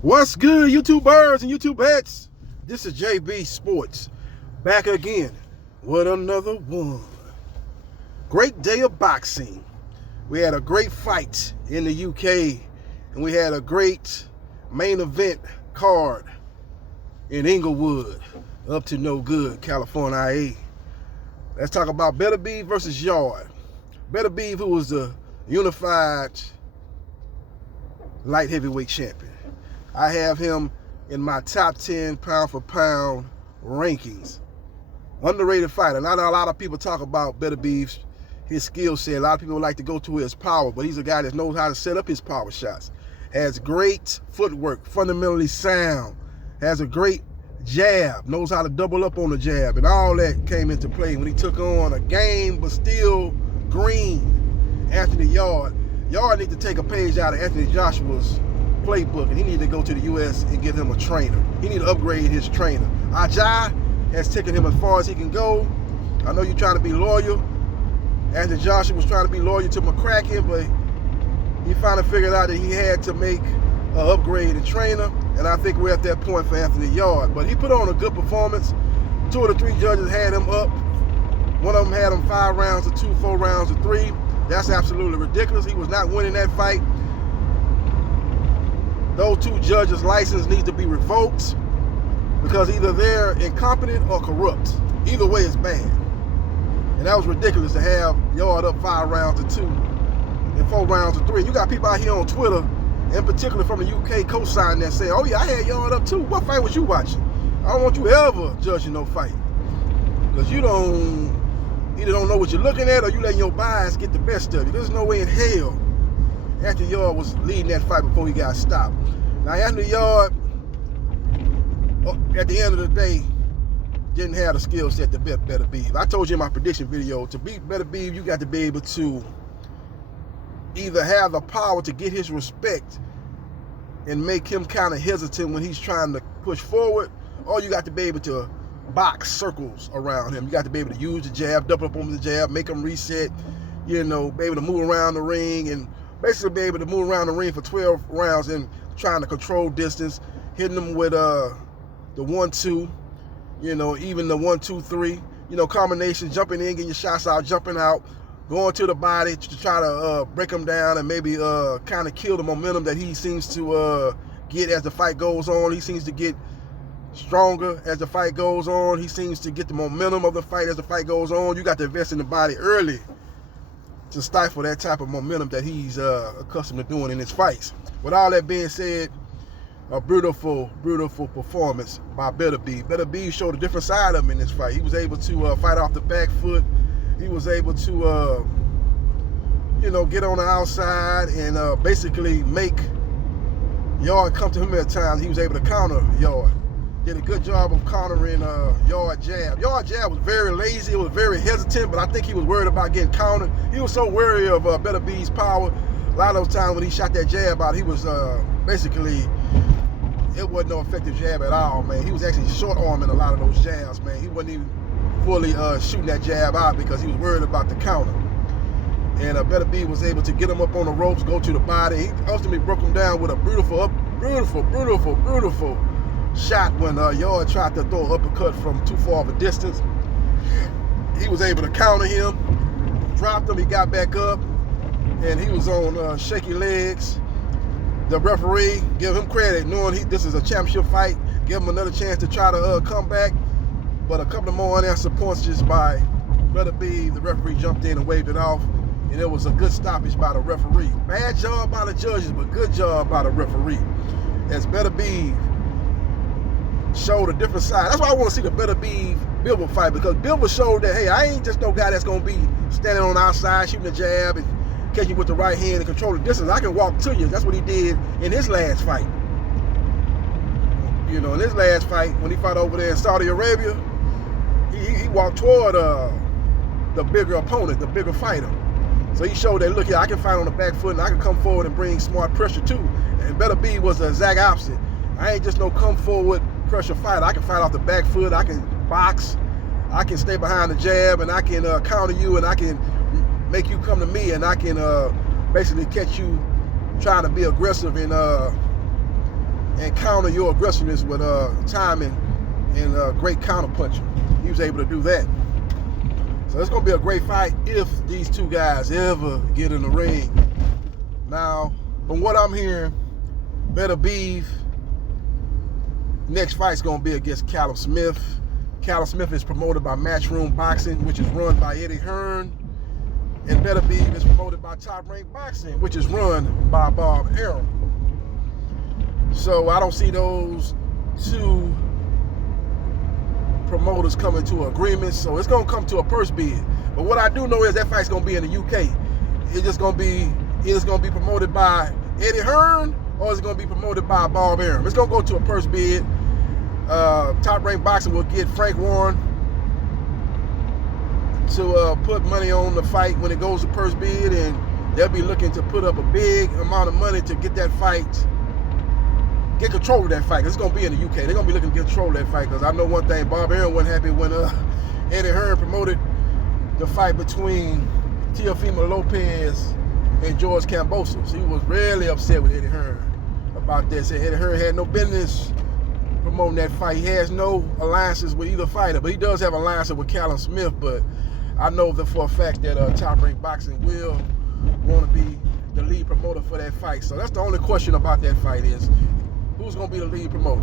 What's good, YouTubers and YouTubettes? This is JBsports back again with another one. Great day of boxing. We had a great fight in the UK, and we had a great main event card in Inglewood, up to no good, California, IA. Let's talk about Beterbiev versus Yarde. Beterbiev, who was the unified light heavyweight champion. I have him in my top 10 pound for pound rankings. Underrated fighter. Not a lot of people talk about Beterbiev's his skill set. A lot of people like to go to his power, but he's a guy that knows how to set up his power shots. Has great footwork, fundamentally sound. Has a great jab, knows how to double up on the jab, and all that came into play when he took on a game but still green Anthony Yarde. Yarde needs to take a page out of Anthony Joshua's playbook, and he needs to go to the U.S. and get him a trainer. He needs to upgrade his trainer. Ajay has taken him as far as he can go. I know you're trying to be loyal. Anthony Joshua was trying to be loyal to McCracken, but he finally figured out that he had to make an upgrade in trainer, and I think we're at that point for Anthony Yarde. But he put on a good performance. 2 of the 3 judges had him up. One of them had him 5 rounds to 2, 4 rounds to 3. That's absolutely ridiculous. He was not winning that fight. Those 2 judges' license needs to be revoked because either they're incompetent or corrupt. Either way is bad. And that was ridiculous to have Yarde up 5 rounds to 2 and 4 rounds to 3. You got people out here on Twitter, in particular from the UK, co-signing that saying, oh yeah, I had Yarde up too. What fight was you watching? I don't want you ever judging no fight. Because you either don't know what you're looking at or you letting your bias get the best of you. There's no way in hell Anthony Yarde was leading that fight before he got stopped. Now, Anthony Yarde, at the end of the day, didn't have the skill set to beat Beterbiev. I told you in my prediction video, to beat Beterbiev, you got to be able to either have the power to get his respect and make him kind of hesitant when he's trying to push forward, or you got to be able to box circles around him. You got to be able to use the jab, double up on the jab, make him reset, be able to move around the ring and basically be able to move around the ring for 12 rounds and trying to control distance, hitting them with the 1-2, even the 1-2-3, combination, jumping in, getting your shots out, jumping out, going to the body to try to break him down and maybe kind of kill the momentum that he seems to get as the fight goes on. He seems to get stronger as the fight goes on. He seems to get the momentum of the fight as the fight goes on. You got to invest in the body early to stifle that type of momentum that he's accustomed to doing in his fights. With all that being said, a beautiful, beautiful performance by Beterbiev. Beterbiev showed a different side of him in this fight. He was able to fight off the back foot. He was able to, get on the outside and basically make Yarde come to him at times. He was able to counter Yarde. Did a good job of countering Yarde jab. Yarde jab was very lazy. It was very hesitant, but I think he was worried about getting countered. He was so wary of Beterbiev's power. A lot of those times when he shot that jab out, he was basically, it wasn't no effective jab at all, man. He was actually short-arming a lot of those jabs, man. He wasn't even fully shooting that jab out because he was worried about the counter. And Beterbiev was able to get him up on the ropes, go to the body. He ultimately broke him down with a beautiful shot when Yarde tried to throw an uppercut from too far of a distance. He was able to counter him, dropped him, he got back up, and he was on shaky legs. The referee, give him credit, knowing this is a championship fight, give him another chance to try to come back. But a couple of more unanswered points just by Beterbiev. The referee jumped in and waved it off, and it was a good stoppage by the referee. Bad job by the judges, but good job by the referee. As Beterbiev showed a different side. That's why I want to see the Beterbiev-Bivol fight, because Bivol showed that, hey, I ain't just no guy that's going to be standing on the outside, shooting a jab and catching you with the right hand and control the distance. I can walk to you. That's what he did in his last fight. In his last fight, when he fought over there in Saudi Arabia, he walked toward the bigger opponent, the bigger fighter. So he showed that, look here, I can fight on the back foot and I can come forward and bring smart pressure too. And Beterbiev was the exact opposite. I ain't just no come forward pressure fighter. I can fight off the back foot, I can box, I can stay behind the jab, and I can counter you, and I can make you come to me, and I can basically catch you trying to be aggressive and and counter your aggressiveness with timing and great counter punching. He was able to do that. So it's going to be a great fight if these two guys ever get in the ring. Now, from what I'm hearing, Beterbiev next fight's going to be against Callum Smith. Callum Smith is promoted by Matchroom Boxing, which is run by Eddie Hearn. And Beterbiev is promoted by Top Rank Boxing, which is run by Bob Arum. So I don't see those two promoters coming to agreement. So it's going to come to a purse bid. But what I do know is that fight's going to be in the UK. It's just going to be either going to be promoted by Eddie Hearn or it's going to be promoted by Bob Arum. It's going to go to a purse bid. Top Rank Boxing will get Frank Warren to put money on the fight when it goes to purse bid, and they'll be looking to put up a big amount of money to get that fight, get control of that fight. Cause it's going to be in the UK. They're going to be looking to get control of that fight because I know one thing, Bob Arum wasn't happy when Eddie Hearn promoted the fight between Teofimo Lopez and George Kambosos. He was really upset with Eddie Hearn about that. Said Eddie Hearn had no business promoting that fight. He has no alliances with either fighter, but he does have alliances with Callum Smith. But I know that for a fact that Top Rank Boxing will want to be the lead promoter for that fight. So that's the only question about that fight is who's going to be the lead promoter?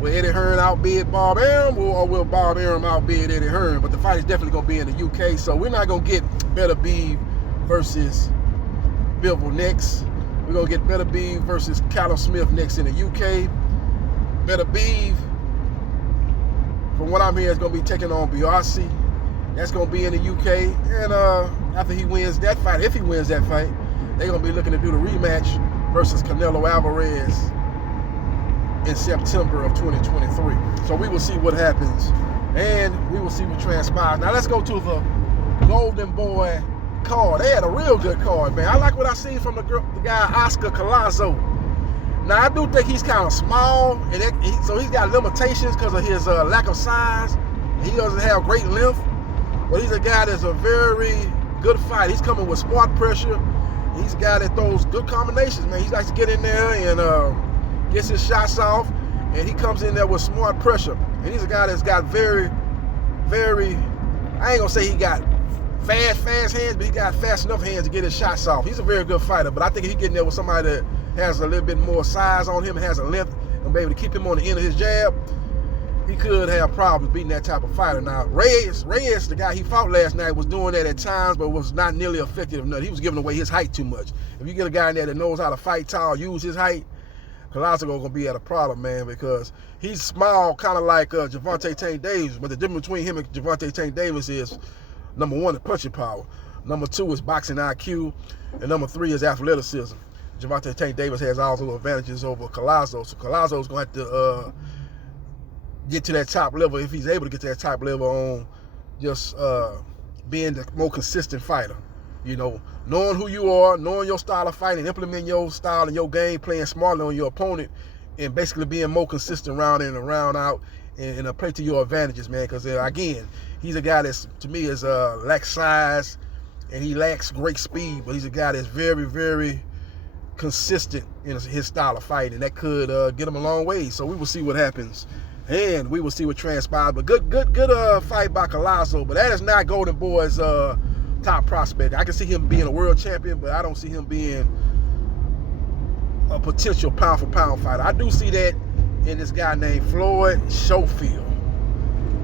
Will Eddie Hearn outbid Bob Arum, or will Bob Arum outbid Eddie Hearn? But the fight is definitely going to be in the UK, so we're not going to get Beterbiev versus Bivol next. We're going to get Beterbiev versus Callum Smith next in the UK. Beterbiev, from what I'm hearing, is going to be taking on Biarsi. That's going to be in the UK. And after he wins that fight, if he wins that fight, they're going to be looking to do the rematch versus Canelo Alvarez in September of 2023. So we will see what happens, and we will see what transpires. Now let's go to the Golden Boy card. They had a real good card, man. I like what I seen from the guy Oscar Collazo. Now I do think he's kind of small, and so he's got limitations because of his lack of size. He doesn't have great length, but he's a guy that's a very good fighter. He's coming with smart pressure. He's a guy that throws good combinations, man. He likes to get in there and gets his shots off, and he comes in there with smart pressure. And he's a guy that's got very, very, I ain't gonna say he got fast hands, but he got fast enough hands to get his shots off. He's a very good fighter, but I think if he get in there with somebody that has a little bit more size on him and has a length and be able to keep him on the end of his jab, he could have problems beating that type of fighter. Now, Reyes, the guy he fought last night, was doing that at times, but was not nearly effective enough. He was giving away his height too much. If you get a guy in there that knows how to fight tall, use his height, Collazo gonna be at a problem, man, because he's small, kind of like Gervonta Tank Davis. But the difference between him and Gervonta Tank Davis is, number one, the punching power. Number two is boxing IQ, and number three is athleticism. Gervonta Tank Davis has all those advantages over Collazo, so Collazo's gonna have to get to that top level if he's able to get to that top level on just being the more consistent fighter. You know, knowing who you are, knowing your style of fighting, implementing your style and your game, playing smartly on your opponent, and basically being more consistent round in and round out, and play to your advantages, man. Because again, he's a guy that's, to me, is lacks size and he lacks great speed, but he's a guy that's very, very consistent in his style of fighting, and that could get him a long way. So we will see what happens, and we will see what transpires. But good fight by Collazo, but that is not Golden Boy's top prospect. I can see him being a world champion, but I don't see him being a potential pound-for-pound fighter. I do see that in this guy named Floyd Schofield.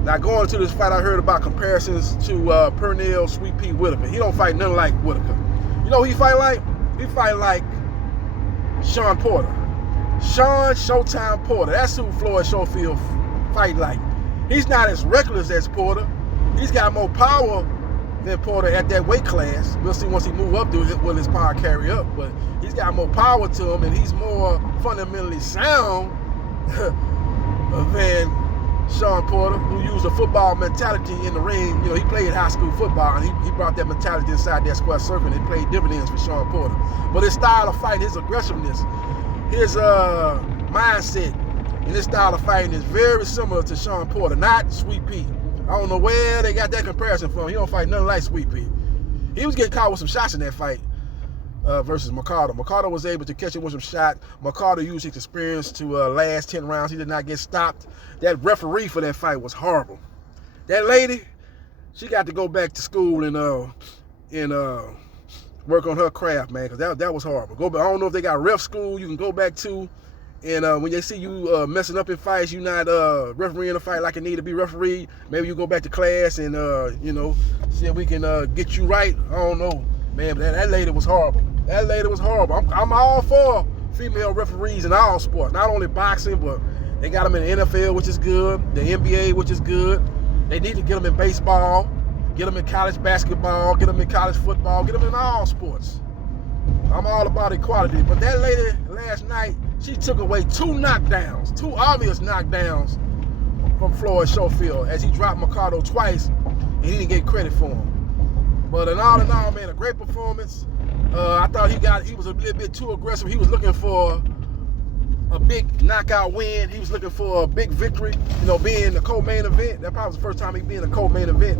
Now, going into this fight, I heard about comparisons to Pernell Sweet Pea Whitaker. He don't fight nothing like Whitaker. You know who he fight like? He fight like Sean Porter. Sean Showtime Porter. That's who Floyd Schofield fight like. He's not as reckless as Porter. He's got more power than Porter at that weight class. We'll see once he move up, will his power carry up, but he's got more power to him, and he's more fundamentally sound than Sean Porter, who used a football mentality in the ring. You know, he played high school football, and he brought that mentality inside that square circle, and it played dividends for Sean Porter. But his style of fighting, his aggressiveness, his mindset, and his style of fighting is very similar to Sean Porter, not Sweet Pea. I don't know where they got that comparison from. He don't fight nothing like Sweet Pea. He was getting caught with some shots in that fight. versus Mercado. Mercado was able to catch him with some shot. Mercado used his experience to last 10 rounds. He did not get stopped. That referee for that fight was horrible. That lady, she got to go back to school and work on her craft, man, because that was horrible. I don't know if they got ref school you can go back to, and when they see you messing up in fights, you not refereeing a fight like it need to be refereed, maybe you go back to class and, see if we can get you right. I don't know, man, but that lady was horrible. That lady was horrible. I'm all for female referees in all sports, not only boxing, but they got them in the NFL, which is good, the NBA, which is good. They need to get them in baseball, get them in college basketball, get them in college football, get them in all sports. I'm all about equality. But that lady last night, she took away two obvious knockdowns from Floyd Schofield as he dropped Mercado twice and he didn't get credit for him. But in all, man, a great performance. I thought he was a little bit too aggressive. He was looking for a big knockout win. He was looking for a big victory, being the co-main event. That probably was the first time he been a co-main event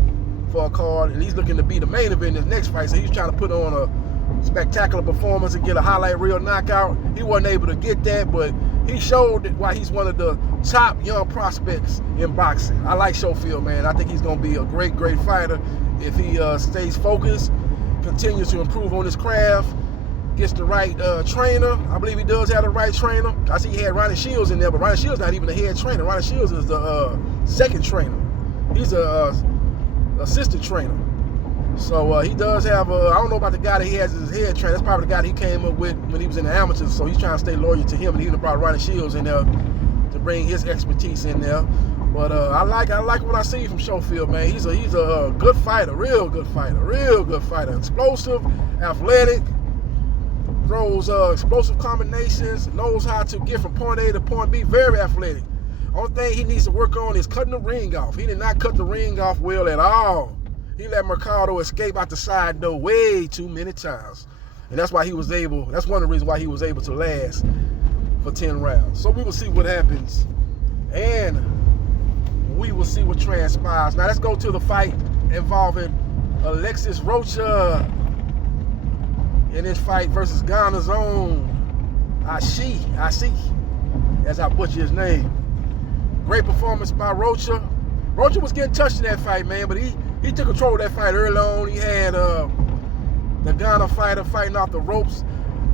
for a card, and he's looking to be the main event in his next fight. So he's trying to put on a spectacular performance and get a highlight reel knockout. He wasn't able to get that, but he showed why he's one of the top young prospects in boxing. I like Schofield, man. I think he's going to be a great, great fighter if he stays focused, continues to improve on his craft, gets the right trainer. I believe he does have the right trainer. I see he had Ronnie Shields in there, but Ronnie Shields not even the head trainer. Ronnie Shields is the second trainer. He's a assistant trainer. So he does have I don't know about the guy that he has as his head trainer. That's probably the guy that he came up with when he was in the amateurs. So he's trying to stay loyal to him, and he even brought Ronnie Shields in there to bring his expertise in there. But I like what I see from Schofield, man. He's a good fighter, real good fighter. Explosive, athletic, throws explosive combinations, knows how to get from point A to point B, very athletic. Only thing he needs to work on is cutting the ring off. He did not cut the ring off well at all. He let Mercado escape out the side door way too many times. And that's why that's one of the reasons why he was able to last for 10 rounds. So we will see what happens. And we will see what transpires. Now let's go to the fight involving Alexis Rocha in his fight versus Ghana's own Ashi, as I butcher his name. Great performance by Rocha. Rocha was getting touched in that fight, man, but he took control of that fight early on. He had the Ghana fighter fighting off the ropes.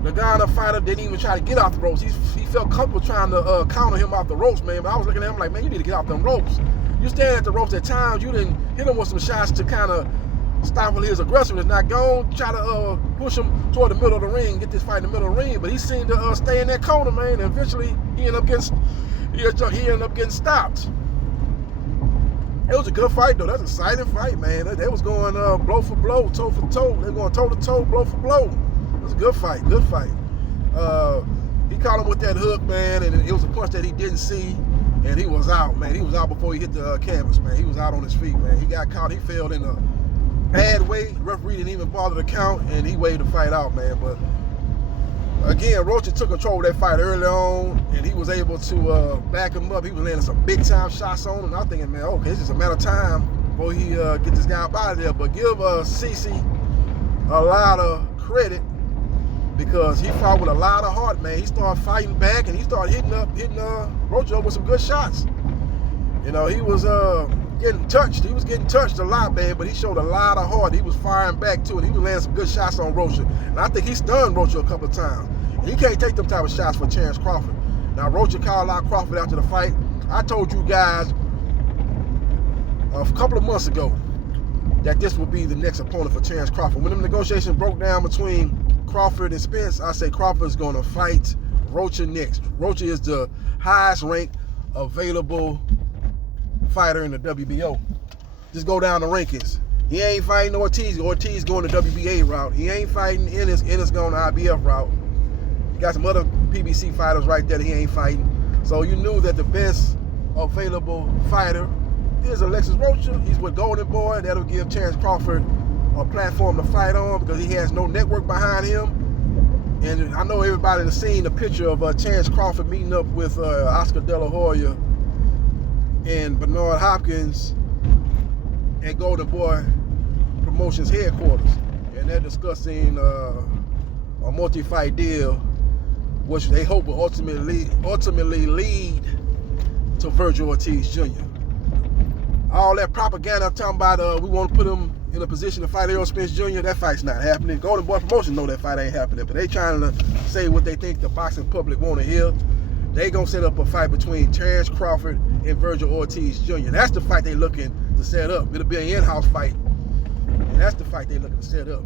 The Ghana fighter didn't even try to get off the ropes. He felt comfortable trying to counter him off the ropes, man. But I was looking at him like, man, you need to get off them ropes. You stand at the ropes at times. You didn't hit him with some shots to kind of stop his aggressiveness. Not go try to push him toward the middle of the ring, get this fight in the middle of the ring. But he seemed to stay in that corner, man. And eventually he ended up getting stopped. It was a good fight, though. That's an exciting fight, man. They was going blow for blow, toe for toe. They were going toe to toe, blow for blow. It was a good fight, good fight. He caught him with that hook, man, and it was a punch that he didn't see, and he was out, man. He was out before he hit the canvas, man. He was out on his feet, man. He got caught. He fell in a bad way. The referee didn't even bother to count, and he waved the fight out, man. But again, Rocha took control of that fight early on, and he was able to back him up. He was landing some big-time shots on him. And I'm thinking, man, okay, it's just a matter of time before he get this guy up out of there. But give Cece a lot of credit because he fought with a lot of heart, man. He started fighting back, and he started hitting Rocha up with some good shots. He was getting touched. He was getting touched a lot, man, but he showed a lot of heart. He was firing back to it. He was landing some good shots on Rocha. And I think he stunned Rocha a couple of times. And he can't take them type of shots for Terence Crawford. Now, Rocha called out Crawford after the fight. I told you guys a couple of months ago that this would be the next opponent for Terence Crawford. When the negotiations broke down between Crawford and Spence, I say Crawford is going to fight Rocha next. Rocha is the highest ranked available fighter in the WBO. Just go down the rankings. He ain't fighting Ortiz. Ortiz going the WBA route. He ain't fighting Ennis. Ennis going the IBF route. He got some other PBC fighters right there that he ain't fighting. So you knew that the best available fighter is Alexis Rocha. He's with Golden Boy. That'll give Terence Crawford a platform to fight on because he has no network behind him. And I know everybody has seen the picture of Terence Crawford meeting up with Oscar De La Hoya and Bernard Hopkins at Golden Boy Promotions headquarters. And they're discussing a multi-fight deal, which they hope will ultimately lead to Virgil Ortiz Jr. All that propaganda talking about we want to put him in a position to fight Errol Spence Jr., that fight's not happening. Golden Boy Promotions know that fight ain't happening, but they trying to say what they think the boxing public want to hear. They gonna set up a fight between Terrence Crawford and Virgil Ortiz Jr. That's the fight they looking to set up. It'll be an in-house fight, and that's the fight they looking to set up.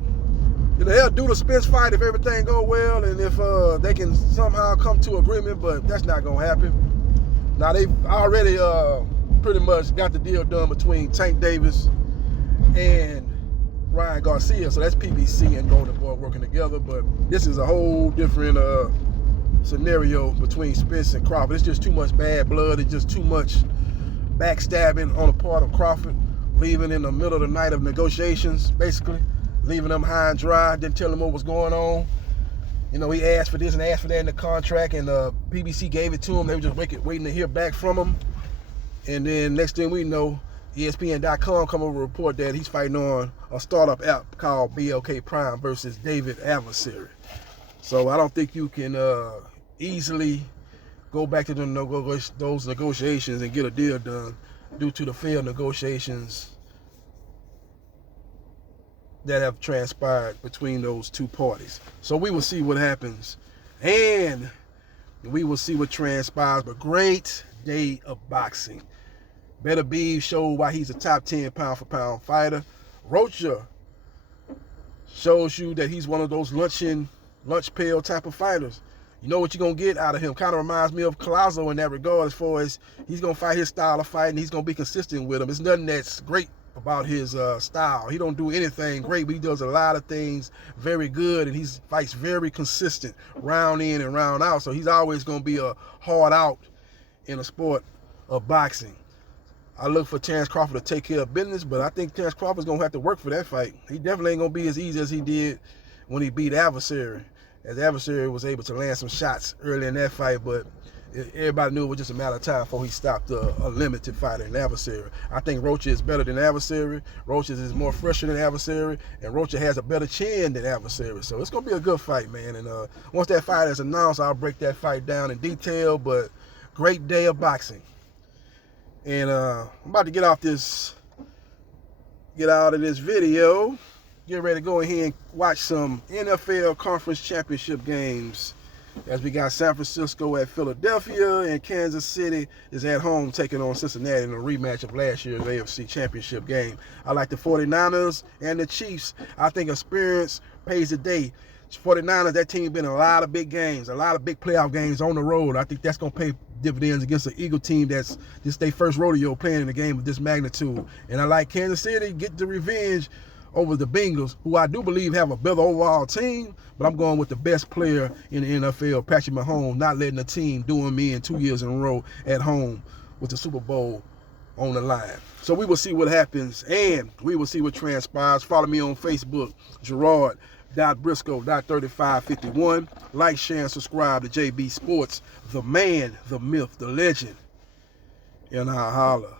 They'll do the Spence fight if everything go well, and if they can somehow come to agreement, but that's not gonna happen. Now they've already pretty much got the deal done between Tank Davis and Ryan Garcia, so that's PBC and Golden Boy working together. But this is a whole different scenario between Spence and Crawford. It's just too much bad blood. It's just too much backstabbing on the part of Crawford, leaving in the middle of the night of negotiations, basically leaving them high and dry. Didn't tell them what was going on. You know, he asked for this and asked for that in the contract, and PBC gave it to him. They were just waiting to hear back from him. And then next thing we know, ESPN.com come over to report that he's fighting on a startup app called BLK Prime versus David Adversary. So I don't think you can easily go back to those negotiations and get a deal done due to the failed negotiations that have transpired between those two parties. So we will see what happens, and we will see what transpires. But great day of boxing. Beterbiev showed why he's a top 10 pound-for-pound fighter. Rocha shows you that he's one of those lunch pail type of fighters. You know what you're going to get out of him. Kind of reminds me of Collazo in that regard, as far as he's going to fight his style of fight, and he's going to be consistent with him. It's nothing that's great about his style. He don't do anything great, but he does a lot of things very good, and he fights very consistent, round in and round out. So he's always going to be a hard out in the sport of boxing. I look for Terrence Crawford to take care of business, but I think Terrence Crawford's going to have to work for that fight. He definitely ain't going to be as easy as he did when he beat Adversary, as Adversary was able to land some shots early in that fight, but everybody knew it was just a matter of time before he stopped a limited fighter in Adversary. I think Rocha is better than Adversary. Rocha is more fresher than Adversary, and Rocha has a better chin than Adversary. So it's going to be a good fight, man. And once that fight is announced, I'll break that fight down in detail, but great day of boxing. And I'm about to get out of this video. Get ready to go ahead and watch some NFL Conference Championship games, as we got San Francisco at Philadelphia, and Kansas City is at home taking on Cincinnati in a rematch of last year's AFC Championship game. I like the 49ers and the Chiefs. I think experience pays the day. 49ers, that team been in a lot of big games, a lot of big playoff games on the road. I think that's going to pay dividends against an Eagle team that's just their first rodeo playing in a game of this magnitude. And I like Kansas City get the revenge over the Bengals, who I do believe have a better overall team, but I'm going with the best player in the NFL, Patrick Mahomes, not letting the team doing me in 2 years in a row at home with the Super Bowl on the line. So we will see what happens, and we will see what transpires. Follow me on Facebook, Gerard.Briscoe.3551. Like, share, and subscribe to JB Sports, the man, the myth, the legend. And I'll holler.